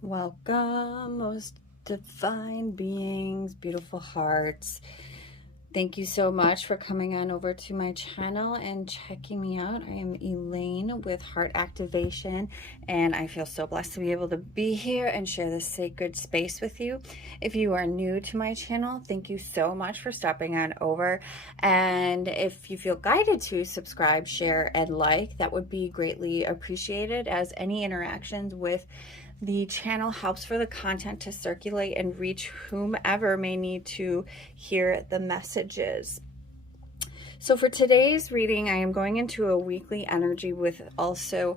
Welcome, most divine beings, beautiful hearts. Thank you so much for coming on over to my channel and checking me out. I am Elaine with Heart Activation, and I feel so blessed to be able to be here and share this sacred space with you. If you are new to my channel, thank you so much for stopping on over. And if you feel guided to subscribe, share, and like, that would be greatly appreciated, as any interactions with the channel helps for the content to circulate and reach whomever may need to hear the messages. So for today's reading, I am going into a weekly energy with also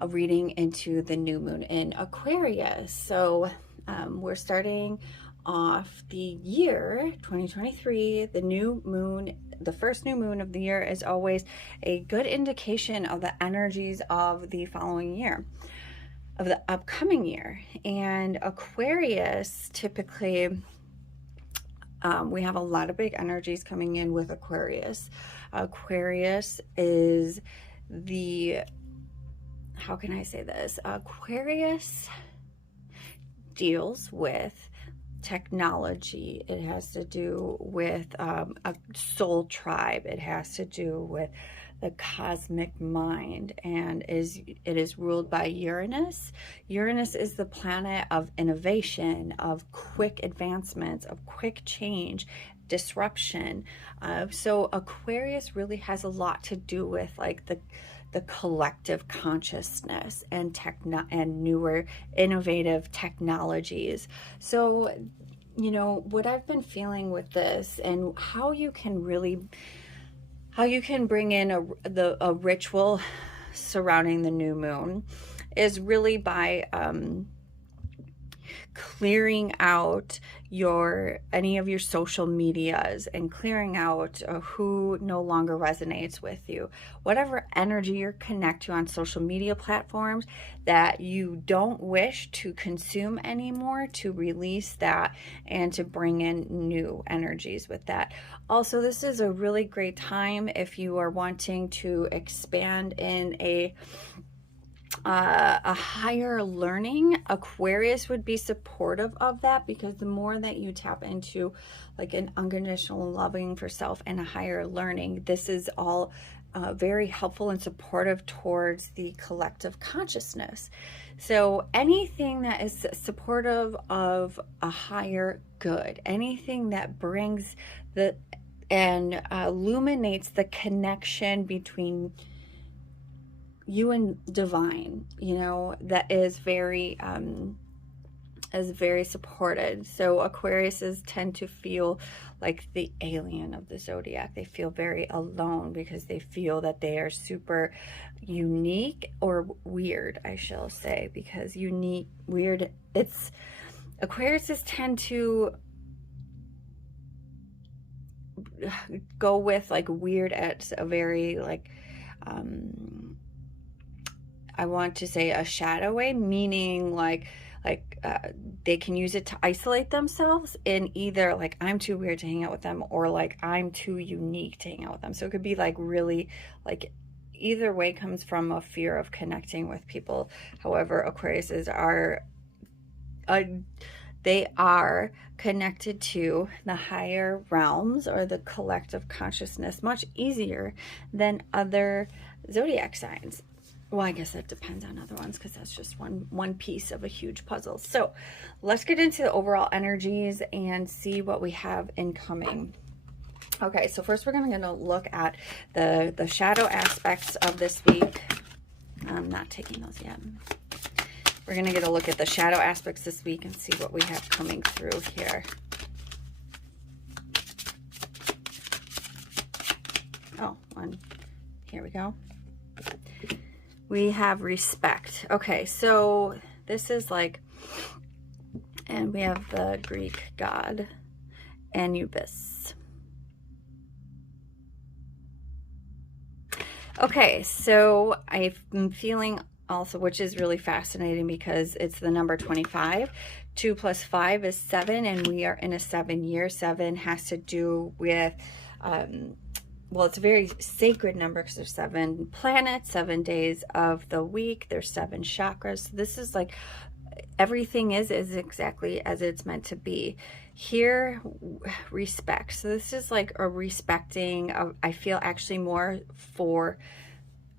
a reading into the new moon in Aquarius. So we're starting off the year 2023, the new moon. The first new moon of the year is always a good indication of the energies of the following year, of the upcoming year. And Aquarius, typically we have a lot of big energies coming in with Aquarius. Aquarius is the, how can I say this? Aquarius deals with technology. It has to do with a soul tribe. It has to do with the cosmic mind, and it is ruled by Uranus. Uranus is the planet of innovation, of quick advancements, of quick change, disruption. So Aquarius really has a lot to do with like the collective consciousness and newer innovative technologies. So, you know, what I've been feeling with this and how you can bring in a ritual surrounding the new moon is really by clearing out any of your social medias and clearing out who no longer resonates with you. Whatever energy you're connected to on social media platforms that you don't wish to consume anymore, to release that and to bring in new energies with that. Also, this is a really great time if you are wanting to expand in a higher learning. Aquarius would be supportive of that, because the more that you tap into like an unconditional loving for self and a higher learning, this is all very helpful and supportive towards the collective consciousness. So anything that is supportive of a higher good, anything that brings and illuminates the connection between you and divine, you know, that is very supported. So Aquariuses tend to feel like the alien of the zodiac. They feel very alone because they feel that they are super unique, or weird, I shall say, because weird, Aquariuses tend to go with like weird at a very like I want to say a shadow way, meaning they can use it to isolate themselves in either like I'm too weird to hang out with them, or like I'm too unique to hang out with them. So it could be like really like either way comes from a fear of connecting with people. However, Aquariuses are they are connected to the higher realms or the collective consciousness much easier than other zodiac signs. Well, I guess that depends on other ones, because that's just one piece of a huge puzzle. So let's get into the overall energies and see what we have incoming. Okay, so first we're going to look at the shadow aspects of this week. I'm not taking those yet. We're going to get a look at the shadow aspects this week and see what we have coming through here. Oh, here we go. We have respect. Okay, so this is like, and we have the Greek god Anubis. Okay, so I'm feeling also, which is really fascinating because it's the number 25. 2 plus 5 is 7, and we are in a 7 year. 7 has to do with well, it's a very sacred number because there's 7 planets, 7 days of the week. There's 7 chakras. So this is like everything is exactly as it's meant to be. Here, respect. So this is like a respecting of, I feel actually more for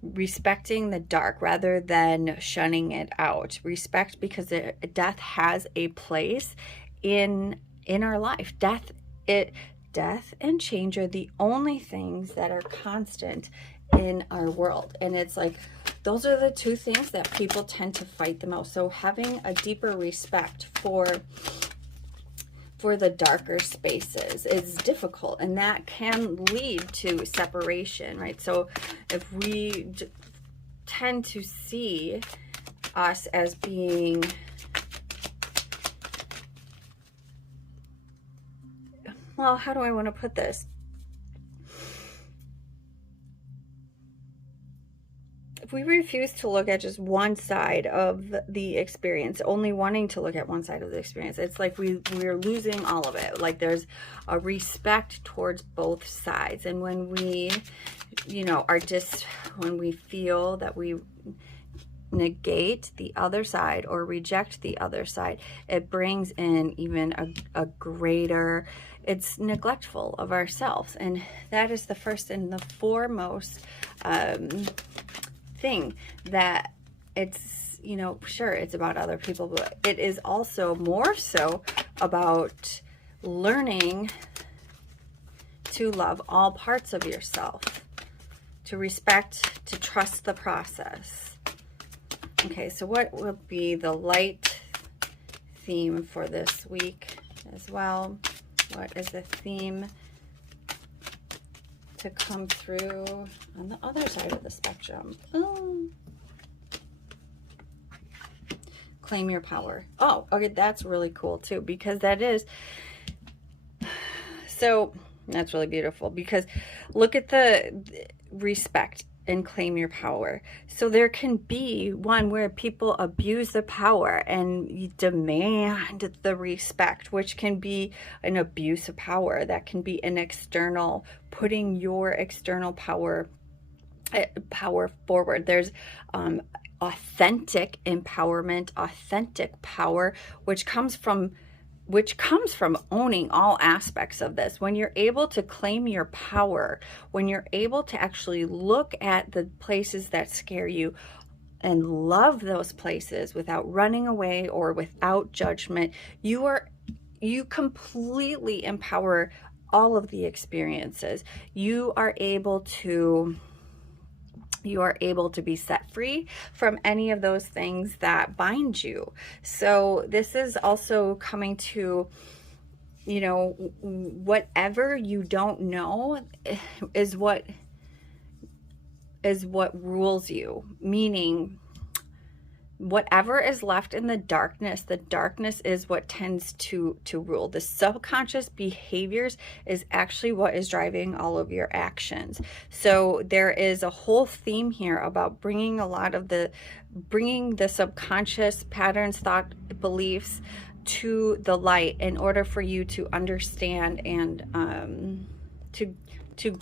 respecting the dark rather than shunning it out. Respect, because death has a place in our life. Death and change are the only things that are constant in our world. And it's like, those are the two things that people tend to fight the most. So having a deeper respect for the darker spaces is difficult, and that can lead to separation, right? So if we tend to see us as being, well, how do I want to put this? If we refuse to look at just one side of the experience, only wanting to look at one side of the experience, it's like we're losing all of it. Like there's a respect towards both sides. And when we, you know, when we feel that we negate the other side or reject the other side, it brings in even a greater, it's neglectful of ourselves. And that is the first and the foremost thing, that it's, you know, sure, it's about other people, but it is also more so about learning to love all parts of yourself, to respect, to trust the process. Okay, so what will be the light theme for this week as well? What is the theme to come through on the other side of the spectrum? Oh. Claim your power. Oh, okay, that's really cool too, because that is, so that's really beautiful, because look at the respect and claim your power. So there can be one where people abuse the power and demand the respect, which can be an abuse of power. That can be an external, putting your external power forward. There's authentic empowerment, authentic power, which comes from owning all aspects of this. When you're able to claim your power, when you're able to actually look at the places that scare you and love those places without running away or without judgment, you completely empower all of the experiences. You are able to be set free from any of those things that bind you. So this is also coming to, you know, whatever you don't know is what rules you, meaning whatever is left in the darkness is what tends to rule. The subconscious behaviors is actually what is driving all of your actions. So there is a whole theme here about bringing the subconscious patterns, thought, beliefs to the light in order for you to understand and to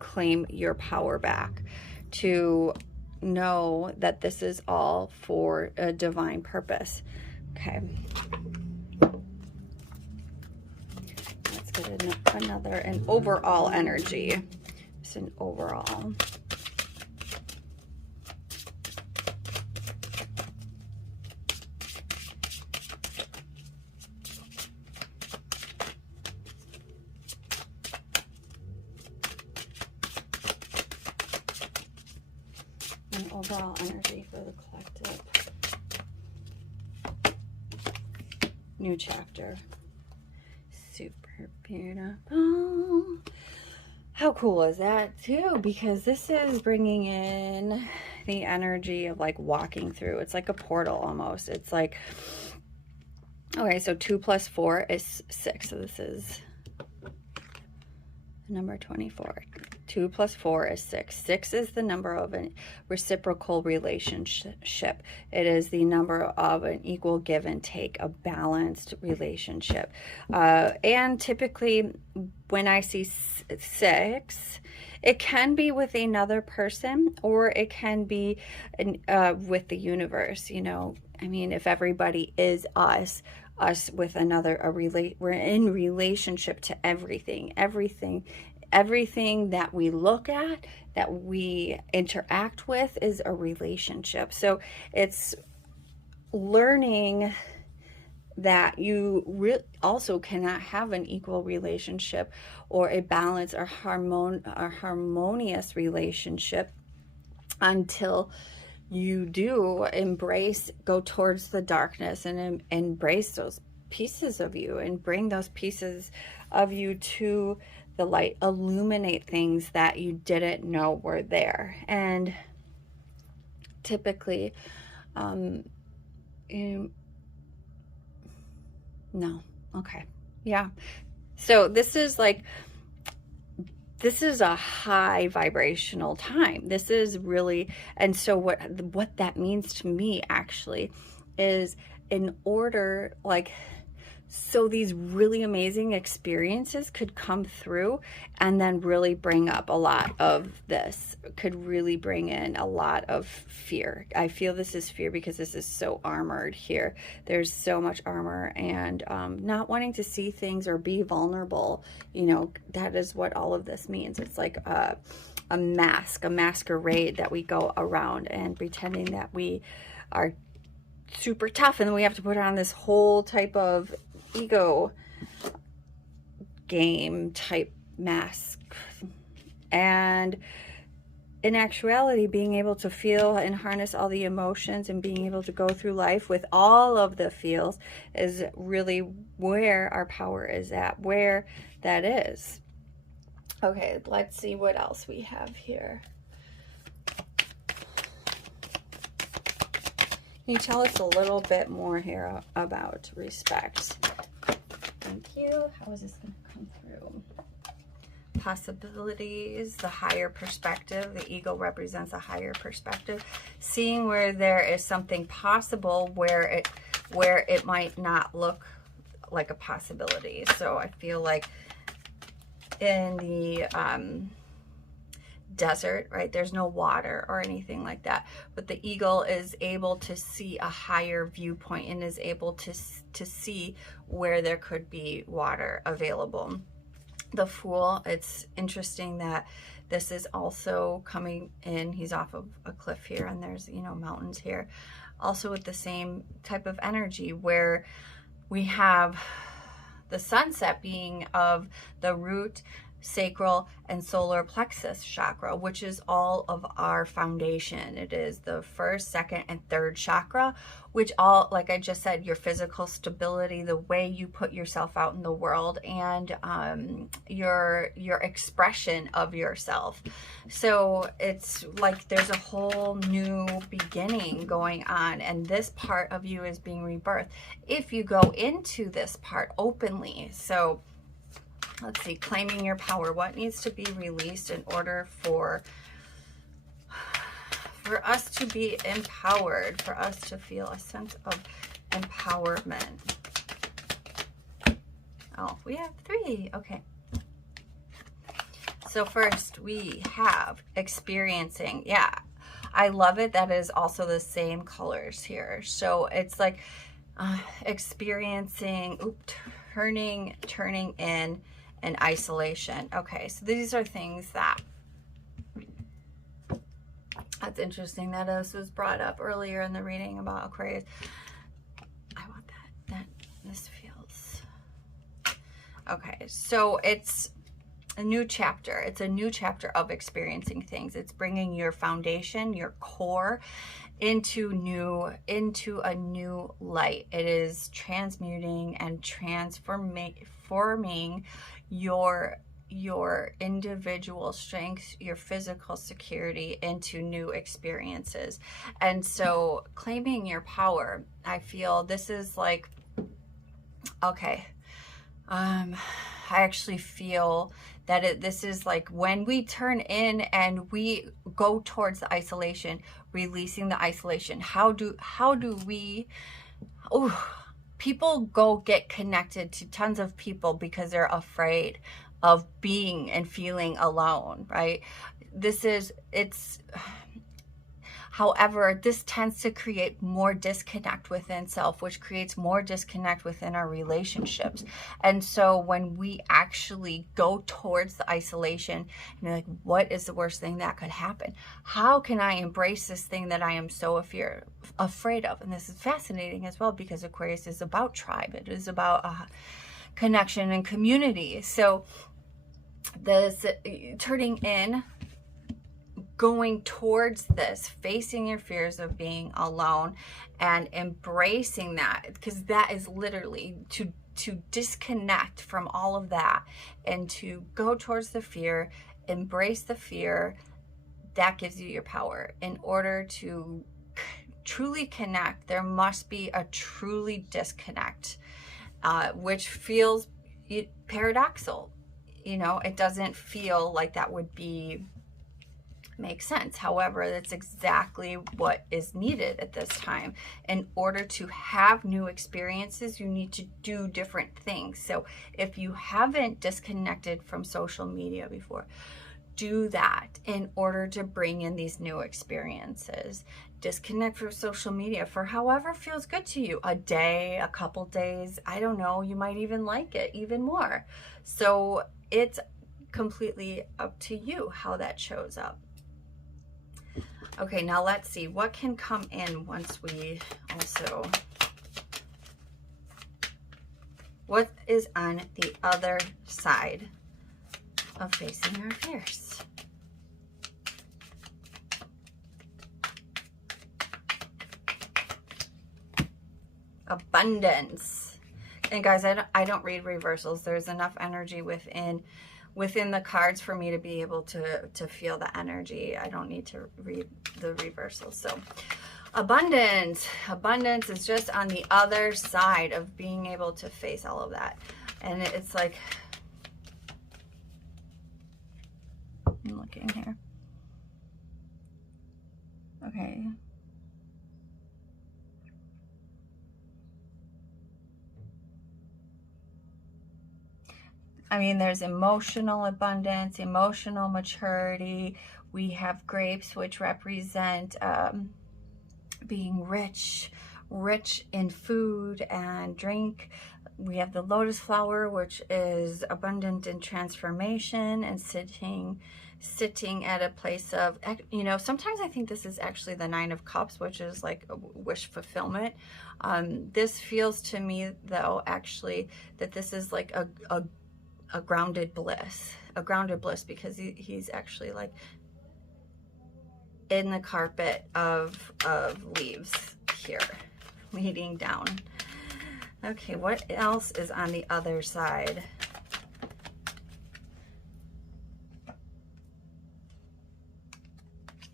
claim your power back, to know that this is all for a divine purpose. Okay, let's get an overall energy. Just an overall. Overall energy for the collective. New chapter. Super beautiful. How cool is that too? Because this is bringing in the energy of like walking through. It's like a portal almost. It's like, okay, so 2 + 4 is 6. So this is number 24. 2 plus 4 is 6. 6 is the number of a reciprocal relationship. It is the number of an equal give and take, a balanced relationship. And typically when I see 6, it can be with another person, or it can be with the universe. You know, I mean, if everybody is us with another, we're in relationship to everything that we look at, that we interact with, is a relationship. So it's learning that you also cannot have an equal relationship or a balanced or harmonious relationship until you do go towards the darkness and embrace those pieces of you and bring those pieces of you to the light, illuminate things that you didn't know were there. And typically, no. Okay. Yeah. So this is a high vibrational time. This is really, and so what that means to me actually is, in order, so these really amazing experiences could come through and then really bring up a lot of this, could really bring in a lot of fear. I feel this is fear because this is so armored here. There's so much armor, and not wanting to see things or be vulnerable. You know, that is what all of this means. It's like a mask, a masquerade that we go around and pretending that we are super tough, and then we have to put on this whole type of ego game type mask. And in actuality, being able to feel and harness all the emotions and being able to go through life with all of the feels is really where our power is at, where that is. Okay, let's see what else we have here. Can you tell us a little bit more here about respect? Thank you. How is this going to come through? Possibilities, the higher perspective. The ego represents a higher perspective. Seeing where there is something possible, where it might not look like a possibility. So I feel like in the desert, right, there's no water or anything like that, but the eagle is able to see a higher viewpoint and is able to see where there could be water available. The Fool, it's interesting that this is also coming in, he's off of a cliff here, and there's, you know, mountains here, also with the same type of energy, where we have the sunset being of the root, sacral, and solar plexus chakra, which is all of our foundation. It is the first, second, and third chakra, which all, like I just said, your physical stability, the way you put yourself out in the world, and your expression of yourself. So it's like there's a whole new beginning going on, and this part of you is being rebirthed if you go into this part openly. So let's see, claiming your power. What needs to be released in order for us to be empowered, for us to feel a sense of empowerment? Oh, we have 3. Okay. So first we have experiencing. Yeah, I love it. That is also the same colors here. So it's like experiencing, turning in, and isolation. Okay, so these are things that's interesting that this was brought up earlier in the reading about Aquarius. I want this feels okay. So it's a new chapter. It's a new chapter of experiencing things. It's bringing your foundation, your core, into a new light. It is transmuting and transforming your individual strengths, your physical security into new experiences. And so claiming your power, I feel this is like, okay, I actually feel this is like when we turn in and we go towards the isolation, releasing the isolation. How do we, people go get connected to tons of people because they're afraid of being and feeling alone, right? However, this tends to create more disconnect within self, which creates more disconnect within our relationships. And so when we actually go towards the isolation, and you're like, what is the worst thing that could happen? How can I embrace this thing that I am so afraid of? And this is fascinating as well, because Aquarius is about tribe. It is about connection and community. So this turning in, going towards this, facing your fears of being alone and embracing that, because that is literally to disconnect from all of that and to go towards the fear, embrace the fear. That gives you your power. In order to truly connect, there must be a truly disconnect, which feels paradoxical. You know, it doesn't feel like that would make sense. However, that's exactly what is needed at this time. In order to have new experiences, you need to do different things. So if you haven't disconnected from social media before, do that in order to bring in these new experiences. Disconnect from social media for however feels good to you. A day, a couple days, I don't know, you might even like it even more. So it's completely up to you how that shows up. Okay, now let's see what can come in once we also, what is on the other side of facing our fears? Abundance. And guys, I don't read reversals. There's enough energy within the cards for me to be able to feel the energy. I don't need to read the reversals. So abundance is just on the other side of being able to face all of that. And it's like, I'm looking here. Okay. I mean, there's emotional abundance, emotional maturity. We have grapes, which represent being rich in food and drink. We have the lotus flower, which is abundant in transformation and sitting at a place of, you know, sometimes I think this is actually the Nine of Cups, which is like a wish fulfillment. This feels to me, though, actually, that this is like a grounded bliss, because he's actually like in the carpet of leaves here leading down. Okay, what else is on the other side?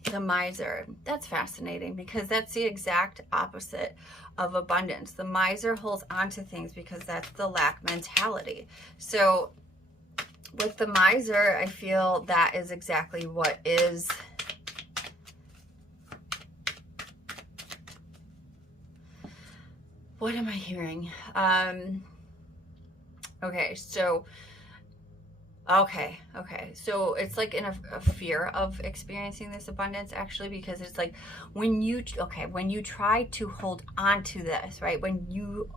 The miser. That's fascinating, because that's the exact opposite of abundance. The miser holds on to things because that's the lack mentality. So with the miser, I feel that is exactly what is what am I hearing? Okay, so so it's like in a fear of experiencing this abundance, actually, because it's like when you try to hold on to this, right? When you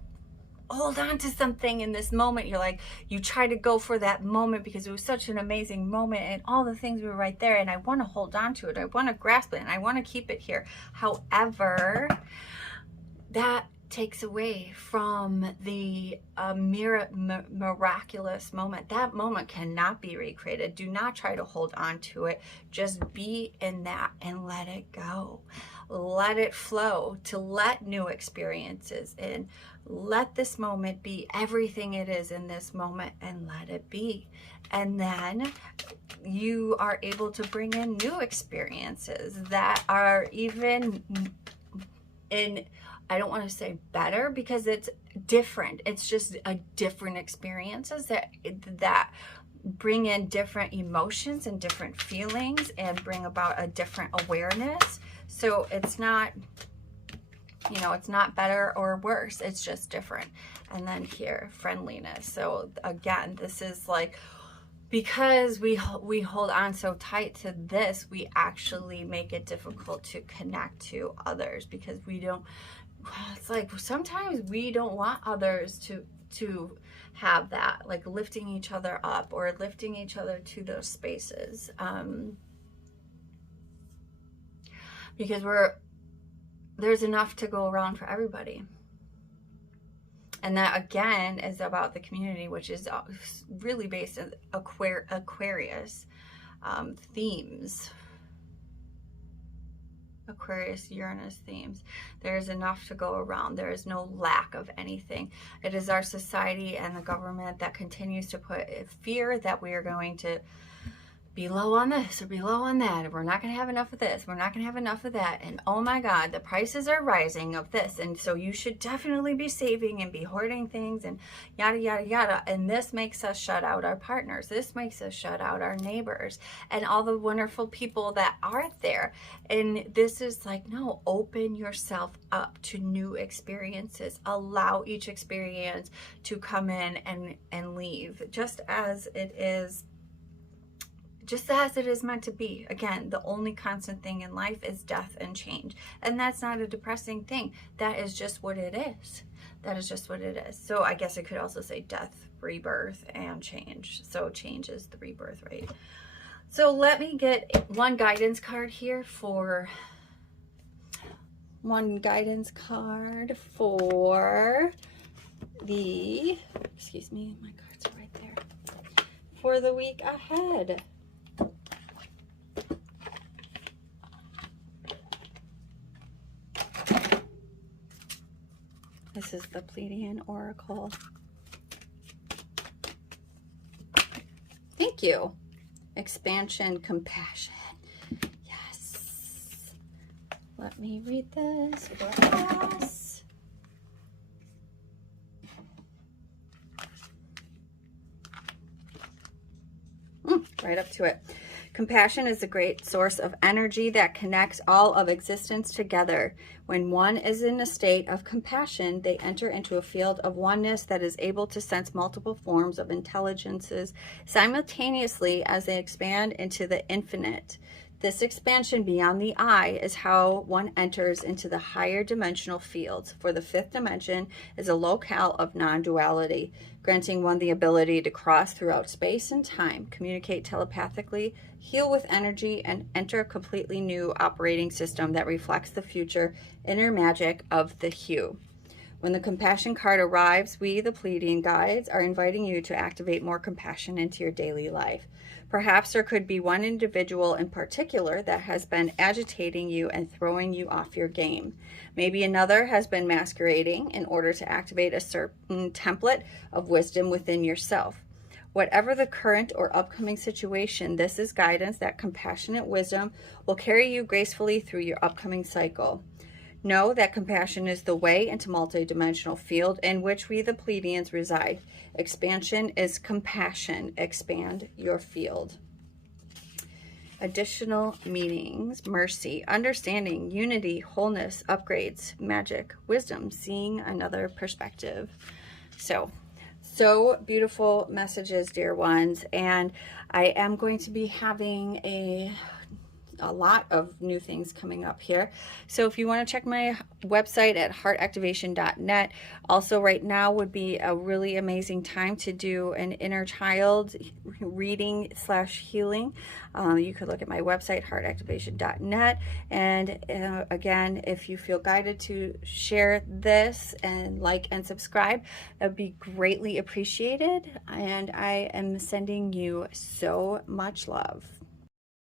hold on to something in this moment, you're like, you try to go for that moment because it was such an amazing moment and all the things were right there, and I want to hold on to it, I want to grasp it, and I want to keep it here. However, that takes away from the miraculous moment. That moment cannot be recreated. Do not try to hold on to it. Just be in that and let it go. Let it flow, to let new experiences in. Let this moment be everything it is in this moment, and let it be. And then you are able to bring in new experiences that are even in, I don't want to say better, because it's different. It's just a different experiences that bring in different emotions and different feelings and bring about a different awareness. So it's not, you know, it's not better or worse, it's just different. And then here, friendliness. So again, this is like, because we hold on so tight to this, we actually make it difficult to connect to others, because we don't, it's like sometimes we don't want others to have that, like lifting each other up or lifting each other to those spaces, because there's enough to go around for everybody. And that again is about the community, which is really based on Aquarius themes. Aquarius, Uranus themes. There is enough to go around. There is no lack of anything. It is our society and the government that continues to put fear that we are going to be low on this or be low on that, and we're not going to have enough of this, we're not going to have enough of that, and oh my God, the prices are rising of this, and so you should definitely be saving and be hoarding things and yada yada yada. And this makes us shut out our partners, this makes us shut out our neighbors and all the wonderful people that are there. And this is like, no, open yourself up to new experiences, allow each experience to come in and leave, just as it is meant to be. Again, the only constant thing in life is death and change. And that's not a depressing thing. That is just what it is. That is just what it is. So I guess I could also say death, rebirth, and change. So change is the rebirth, right? So let me get one guidance card here for the, excuse me, my cards are right there, for the week ahead. This is the Pleiadian Oracle. Thank you. Expansion, compassion. Yes. Let me read this for us. Right up to it. Compassion is a great source of energy that connects all of existence together. When one is in a state of compassion, they enter into a field of oneness that is able to sense multiple forms of intelligences simultaneously as they expand into the infinite. This expansion beyond the eye is how one enters into the higher dimensional fields, for the fifth dimension is a locale of non-duality, granting one the ability to cross throughout space and time, communicate telepathically, heal with energy, and enter a completely new operating system that reflects the future inner magic of the hue. When the compassion card arrives, we, the Pleiadian guides, are inviting you to activate more compassion into your daily life. Perhaps there could be one individual in particular that has been agitating you and throwing you off your game. Maybe another has been masquerading in order to activate a certain template of wisdom within yourself. Whatever the current or upcoming situation, this is guidance that compassionate wisdom will carry you gracefully through your upcoming cycle. Know that compassion is the way into multidimensional field in which we, the Pleiadians, reside. Expansion is compassion. Expand your field. Additional meanings: mercy, understanding, unity, wholeness, upgrades, magic, wisdom, seeing another perspective. So beautiful messages, dear ones. And I am going to be having a lot of new things coming up here. So if you want to check my website at heartactivation.net. Also right now would be a really amazing time to do an inner child reading / healing. You could look at my website, heartactivation.net. And again, if you feel guided to share this and like and subscribe, that would be greatly appreciated. And I am sending you so much love.